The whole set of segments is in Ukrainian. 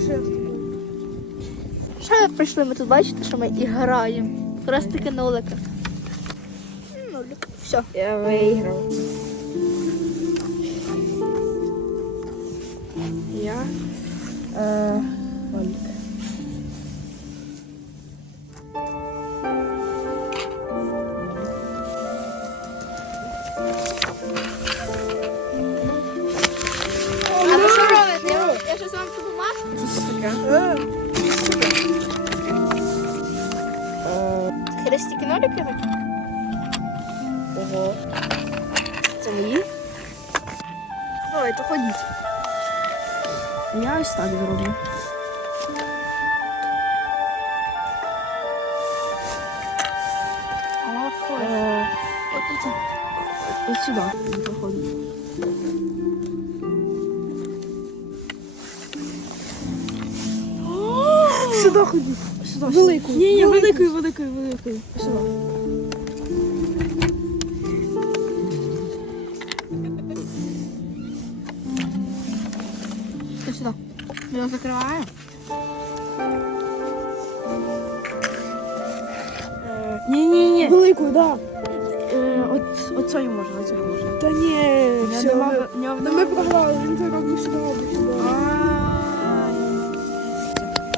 тобою. Що ми прийшли? Ми тут бачите, що ми і граємо. Раз таки нолика. Нолик. Все. Я виграв. Я. Е, Валік. А Хрестики нолики? Ого. Це мої? Давай, то ходіть. Я ось так зроблю. Е, Ось сюди він проходить. Сюди ходіть. Сюди. Велику. Ні, ні, великою, великою, великою. Сюди. Сюди. Я закриваю. Ні, ні, ні. Велику, да. Е, от, от цією можна, оцею можна. Та ні, все, нема, ми- не нема, Ну ми програли, він це робить сюди, робить сюди.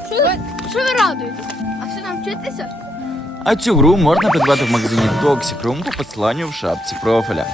Що ви, що ви радуєтесь? А що нам вчитися? А цю гру можна придбати в магазині Toxic Room по посиланню в шапці профіля.